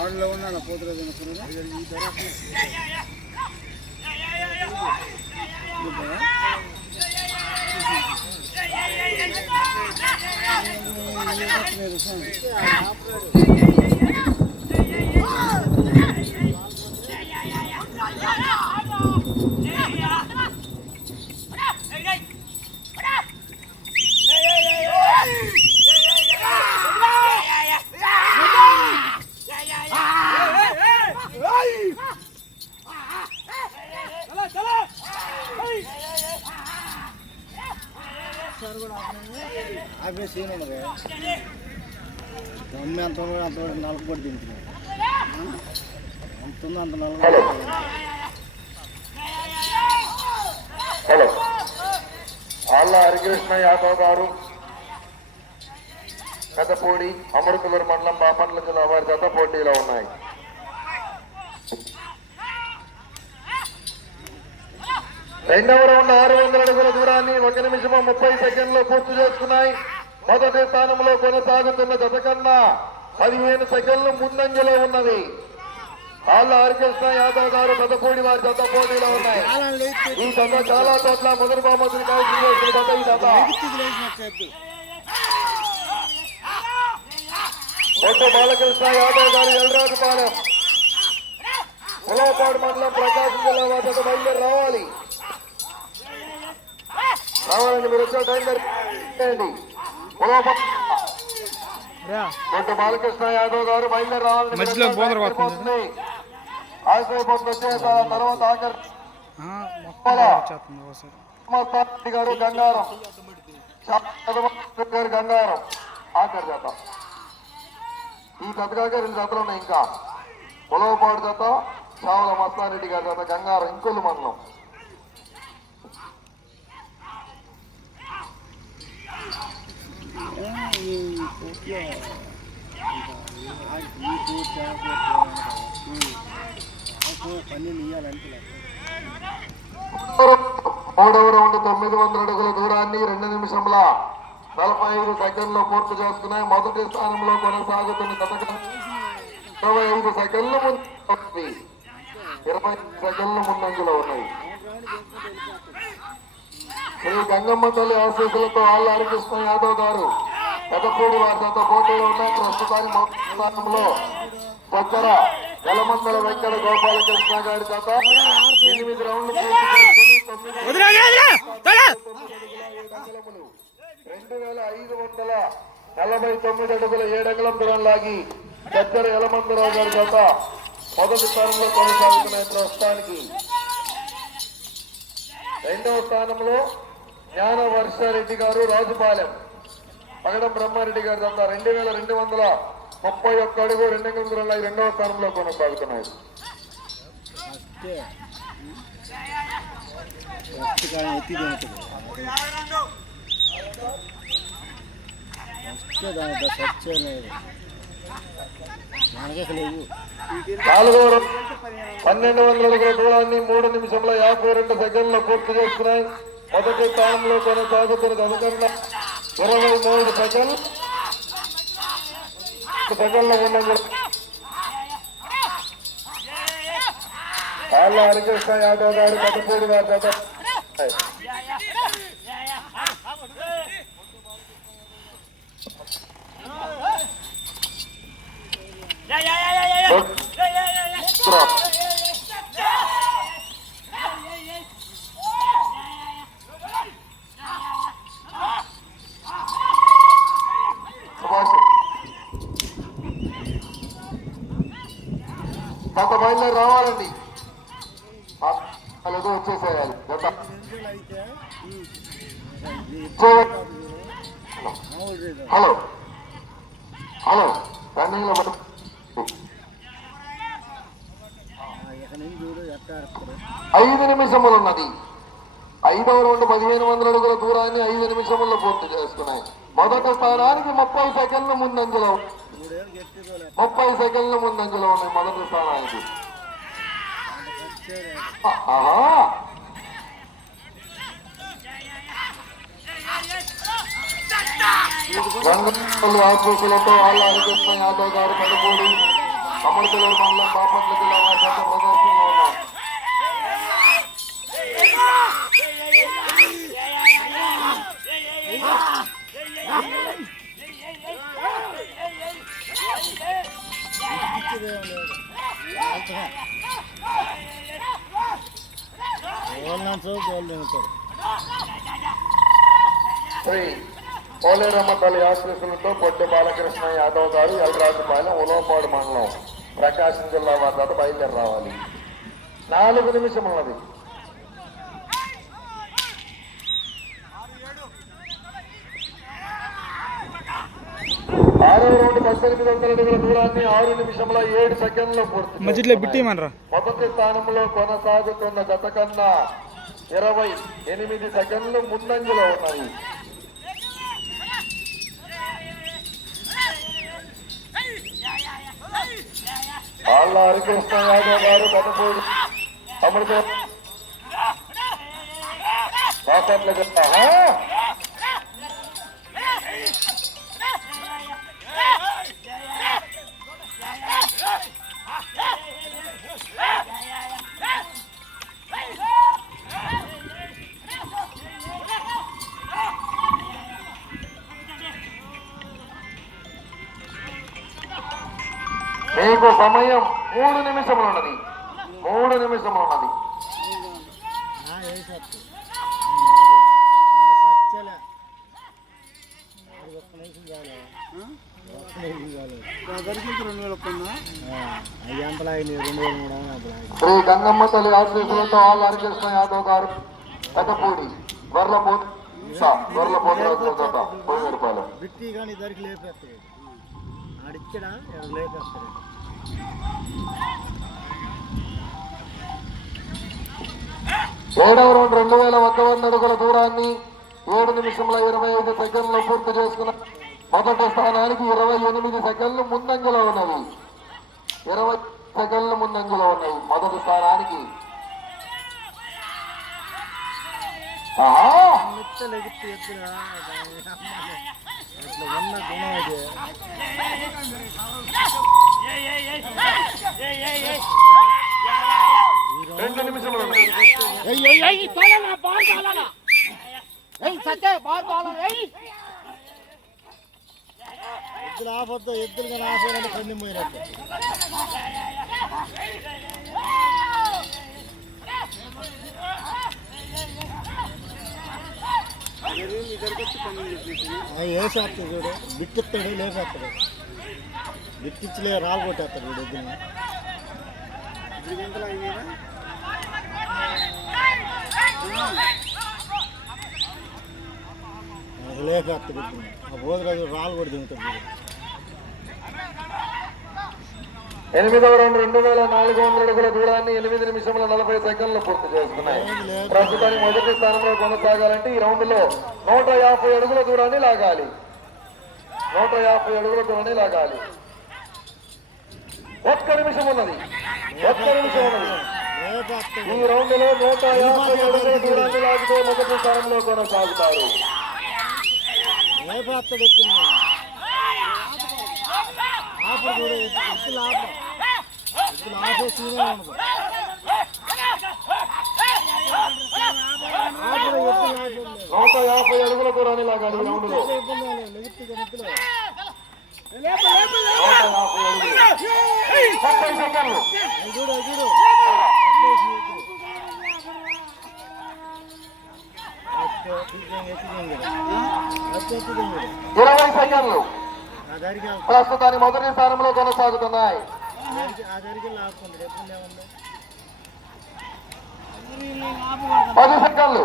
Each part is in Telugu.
ఆడలో ఉన్నాను పోతులేదు ఆపే సీన్ ఉన్నది దమ్మి అంత అంత నలకబడి తింటున్నాడు అంత ఉంది అంత నలకబడి. హలో ఆళ్ళ హరికృష్ణ యాదవ్ గారు పెద్దపూడి అమృతలూరు మండలం బాపట్ల జిల్లా వారి జత పోటీలో ఉన్నాయి. రెండవ రౌండ్ 600 అడుగుల దూరాన్ని 1 నిమిషం 30 సెకండ్లు పూర్తి చేసుకున్నాయి. మొదటి స్థానంలో కొనసాగుతున్న జత కన్నా 15 సెకండ్లు ముందంజలో ఉన్నది. ఆళ్ళ హరికృష్ణ యాదవ్ గారు పెద్దపూడి వారి జత పోటీలో ఉన్నాయి. ఈ జత చాలా చోట్ల మొదటి బహుమతిని కైవసం చేసిన జత ఈ జత. కొట్టు బాలకృష్ణ యాదవ్ గారు ఎల్రాజుపాలెం పులవపాడు మండలం ప్రకాశం జిల్లా వారి జత బయలుదేరి రావాలండి. మీరు వచ్చే టైం చేయండి. కొట్టు బాలకృష్ణ యాదవ్ గారు బయలుదేరి రావాలని ఆశయపోతుంది. వచ్చే తర్వాత ఆఖరి గారు గంగారం గారు గంగారం ఆఖరి జత. ఈ జతగా 2 జతలు ఉన్నాయి. ఇంకా పులవపాడు జత చావల మస్తారెడ్డి గారి జత గంగారం ఇంకొల్లు మండలం. మూడవ రౌండ్ 900 అడుగుల దూరాన్ని 2 నిమిషముల 45 సెకండ్లు పూర్తి చేసుకున్నాయి. మొదటి స్థానంలో కొనసాగుతున్న జత 25 సెకండ్లు ముందు 20 సెకండ్లు ముందంజలో ఉన్నాయి. శ్రీ గంగమ్మ తల్లి ఆశీస్సులతో ఆళ్ళ హరికృష్ణ యాదవ్ గారు పెద్దపూడి వారి జత పోటీలో ఉన్న ప్రస్తుతానికి మొదటి స్థానంలో చక్కర యలమందల వెంకట గోపాలకృష్ణ గారి జత 8 రౌండ్లు పూర్తి చేసుకుని 2549 అడుగుల 7 అంగుళం దూరం లాగి చక్కర యలమందరావు గారి జత మొదటి స్థానంలో కొనసాగుతున్నాయి. ప్రస్తుతానికి రెండవ స్థానంలో జ్ఞాన వర్షారెడ్డి గారు రాజుపాలెం పగడం బ్రహ్మారెడ్డి గారి జత 2231 అడుగు 2 అంగుళం దూరం లాగి రెండవ స్థానంలో కొనసాగుతున్నాయి. నాలుగో 1200 అడుగుల దూరాన్ని 3 నిమిషంలో 52 సెకండ్లు పూర్తి చేసుకున్నాయి. మొదటి స్థానంలో కొనసాగుతున్న జతకన్నా 23 సెకండ్ల ముందు ఆళ్ళ హరికృష్ణ యాదవ్ గారు పెద్దపూడి వారి జత గత బయలుదేరి రావాలండి. అలాగే వచ్చేసేయాలి. హలో హలో రన్నింగ్ లో చూడు ఎట్లా 5 నిమిషములు ఉన్నది. 5వ రౌండ్ 1500 అడుగుల దూరాన్ని 5 నిమిషముల్లో పూర్తి చేసుకున్నాయి. మొదటి స్థానానికి 30 సెకండ్లు ముందంజలో 30 సెకండ్లు ముందంజలో ఉన్నాయి మొదటి స్థానానికి. రంగంపల్లి ఆశీస్సులతో వాళ్ళ హరికృష్ణ యాదవ్ గారు పెద్దపూడి అమృతలూరు మండలం బాపట్ల జిల్లా వారి ప్రదర్శనలో ఉన్నారు. శ్రీ పోలేరమ్మ తల్లి ఆశీస్సులతో పొట్టి బాలకృష్ణ యాదవ్ గారు ఎల్రాజుపాలెం ఉలవపాడు మండలం ప్రకాశం జిల్లా వారి తర్వాత బయలుదేరి రావాలి. 4 నిమిషమున్నది. 6వ రౌండ్ 1800 అడుగుల దూరాన్ని 6 నిమిషముల 7 సెకండ్లు పూర్తి. మొదటి స్థానంలో కొనసాగుతున్న జత కన్నా 28 సెకండ్లు ముందంజలో ఉన్నాయి. వాళ్ళ హరికృష్ణ యాదవ్ గారు పెద్దపూడి అమృత బాపట్ల జిల్లా మీకు సమయం 3 నిమిషములు ఉన్నది. 3 నిమిషములు ఉన్నది. శ్రీ గంగమ్మ తల్లి ఆశీస్సులతో వాళ్ళ హరికృష్ణ యాదవ్ గారు పెద్దపూడి గొర్రెలపోతు 7వ రౌండ్ 2100 అడుగుల దూరాన్ని 7 నిమిషముల 25 సెకండ్లు పూర్తి చేసుకున్న మొదటి స్థానానికి 28 సెకండ్లు ముందంజలో ఉన్నది. 20 సెకండ్లు ముందంజలో ఉన్నాయి మొదటి స్థానానికి. రెండు నిమిషములు ఎద్దులు ఆపొద్దు. ఎద్దులు కానీ ఆపేయాలంటే పందెం పోయినట్టు. వేసేస్తాడు చూడు, బిట్టిస్తాడు లేసేస్తాడు. బిట్టించలే రాలు కొట్టేస్తాడు వీడు ఎద్దుని. లేపేస్తాడు ఎద్దుని. ఆ బోధరాజు రాలు కూడా తింటాడు. 8వ రౌండ్ 2400 అడుగుల దూరాన్ని 8 నిమిషముల 40 సెకండ్లు పూర్తి చేసుకున్నాయి. ప్రస్తుతానికి మొదటి స్థానంలో కొనసాగాలంటే ఈ రౌండ్ లో 150 అడుగుల దూరాన్ని లాగాలి. 150 అడుగుల దూరాన్ని లాగాలి. 1 నిమిషం ఉన్నది. 1 నిమిషం ఉన్నది. ఈ రౌండ్ లో 150 అడుగుల దూరాన్ని లాగితే మొదటి స్థానంలో కొనసాగుతారు. నూట 50 అడుగుల దూరాన్ని లాగాలి. రౌండ్ లో 150 అడుగులు. 30 సెకండ్లు. 20 సెకండ్లు. ప్రస్తుతానికి మొదటి స్థానంలో కొనసాగుతున్నాయి. 10 సెకండ్లు.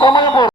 సమయం